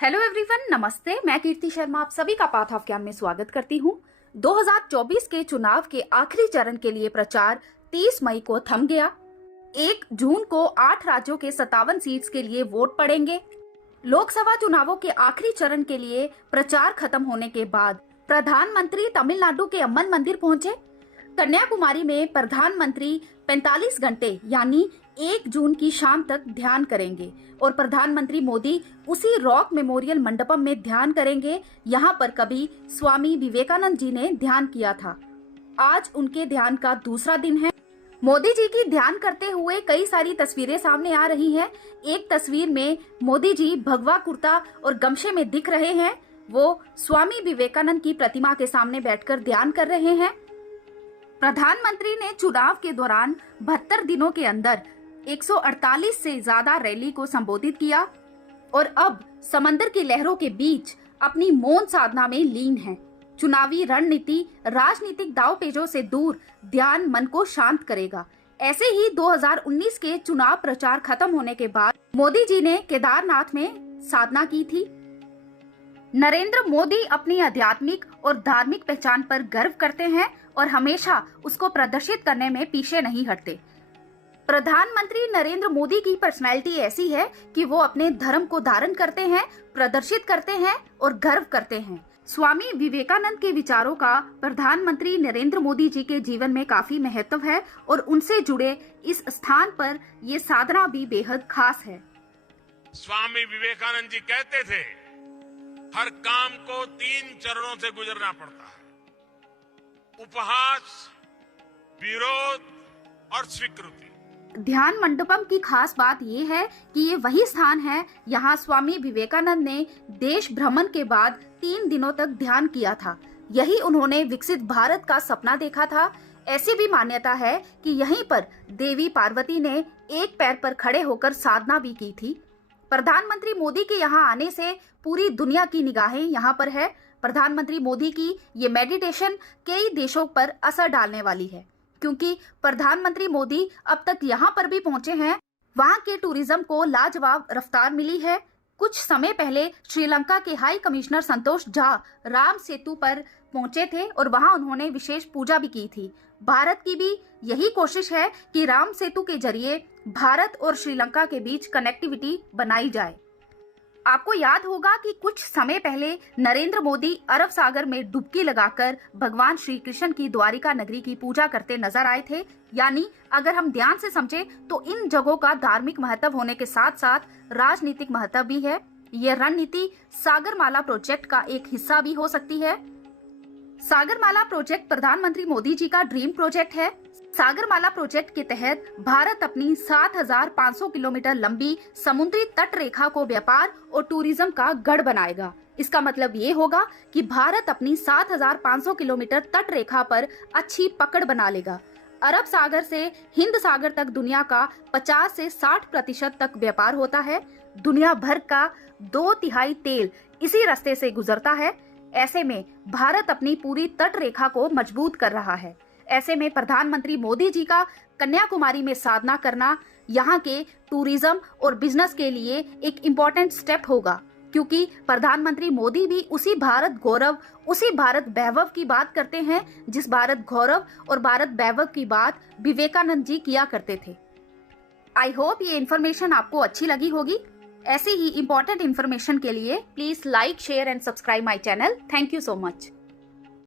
Hello everyone, नमस्ते। मैं कीर्ति शर्मा आप सभी का पाथ ऑफ ज्ञान में स्वागत करती हूँ। 2024 के चुनाव के आखिरी चरण के लिए प्रचार 30 मई को थम गया। 1 जून को 8 राज्यों के 57 सीट्स के लिए वोट पड़ेंगे। लोकसभा चुनावों के आखिरी चरण के लिए प्रचार खत्म होने के बाद प्रधानमंत्री तमिलनाडु के अम्मन मंदिर पहुंचे। कन्याकुमारी में प्रधानमंत्री 45 घंटे यानी 1 जून की शाम तक ध्यान करेंगे और प्रधानमंत्री मोदी उसी रॉक मेमोरियल मंडपम में ध्यान करेंगे। यहाँ पर कभी स्वामी विवेकानंद जी ने ध्यान किया था। आज उनके ध्यान का दूसरा दिन है। मोदी जी की ध्यान करते हुए कई सारी तस्वीरें सामने आ रही हैं। एक तस्वीर में मोदी जी भगवा कुर्ता और गमछे में दिख रहे हैं। वो स्वामी विवेकानंद की प्रतिमा के सामने बैठकर ध्यान कर रहे हैं। प्रधानमंत्री ने चुनाव के दौरान 72 दिनों के अंदर 148 से ज्यादा रैली को संबोधित किया और अब समंदर की लहरों के बीच अपनी मौन साधना में लीन है। चुनावी रणनीति राजनीतिक दांवपेचों से दूर ध्यान मन को शांत करेगा। ऐसे ही 2019 के चुनाव प्रचार खत्म होने के बाद मोदी जी ने केदारनाथ में साधना की थी। नरेंद्र मोदी अपनी आध्यात्मिक और धार्मिक पहचान पर गर्व करते हैं और हमेशा उसको प्रदर्शित करने में पीछे नहीं हटते। प्रधानमंत्री नरेंद्र मोदी की पर्सनैलिटी ऐसी है कि वो अपने धर्म को धारण करते हैं, प्रदर्शित करते हैं और गर्व करते हैं। स्वामी विवेकानंद के विचारों का प्रधानमंत्री नरेंद्र मोदी जी के जीवन में काफी महत्व है और उनसे जुड़े इस स्थान पर ये साधना भी बेहद खास है। स्वामी विवेकानंद जी कहते थे, हर काम को 3 चरणों से गुजरना पड़ता है, उपहास, विरोध और स्वीकृति। ध्यान मंडपम की खास बात यह है कि ये वही स्थान है यहाँ स्वामी विवेकानंद ने देश भ्रमण के बाद 3 दिनों तक ध्यान किया था। यही उन्होंने विकसित भारत का सपना देखा था। ऐसी भी मान्यता है कि यहीं पर देवी पार्वती ने एक पैर पर खड़े होकर साधना भी की थी। प्रधानमंत्री मोदी के यहाँ आने से पूरी दुनिया की निगाहें यहाँ पर है। प्रधानमंत्री मोदी की ये मेडिटेशन कई देशों पर असर डालने वाली है, क्योंकि प्रधानमंत्री मोदी अब तक यहाँ पर भी पहुंचे हैं। वहाँ के टूरिज्म को लाजवाब रफ्तार मिली है। कुछ समय पहले श्रीलंका के हाई कमिश्नर संतोष झा राम सेतु पर पहुंचे थे और वहाँ उन्होंने विशेष पूजा भी की थी। भारत की भी यही कोशिश है कि राम सेतु के जरिए भारत और श्रीलंका के बीच कनेक्टिविटी बनाई जाए। आपको याद होगा कि कुछ समय पहले नरेंद्र मोदी अरब सागर में डुबकी लगाकर भगवान श्री कृष्ण की द्वारिका नगरी की पूजा करते नजर आए थे। यानी अगर हम ध्यान से समझे तो इन जगहों का धार्मिक महत्व होने के साथ साथ राजनीतिक महत्व भी है। यह रणनीति सागरमाला प्रोजेक्ट का एक हिस्सा भी हो सकती है। सागरमाला प्रोजेक्ट प्रधानमंत्री मोदी जी का ड्रीम प्रोजेक्ट है। सागरमाला प्रोजेक्ट के तहत भारत अपनी 7,500 किलोमीटर लंबी समुद्री तट रेखा को व्यापार और टूरिज्म का गढ़ बनाएगा। इसका मतलब ये होगा कि भारत अपनी 7,500 किलोमीटर तट रेखा पर अच्छी पकड़ बना लेगा। अरब सागर से हिंद सागर तक दुनिया का 50 से 60% तक व्यापार होता है। दुनिया भर का 2/3 तेल इसी रास्ते से गुजरता है। ऐसे में भारत अपनी पूरी तट रेखा को मजबूत कर रहा है। ऐसे में प्रधानमंत्री मोदी जी का कन्याकुमारी में साधना करना यहाँ के टूरिज्म और बिजनेस के लिए एक इम्पोर्टेंट स्टेप होगा, क्योंकि प्रधानमंत्री मोदी भी उसी भारत गौरव, उसी भारत वैभव की बात करते हैं जिस भारत गौरव और भारत वैभव की बात विवेकानंद जी किया करते थे। आई होप ये इन्फॉर्मेशन आपको अच्छी लगी होगी। ऐसी ही इम्पोर्टेंट इन्फॉर्मेशन के लिए please like, share and subscribe my channel. Thank you so much.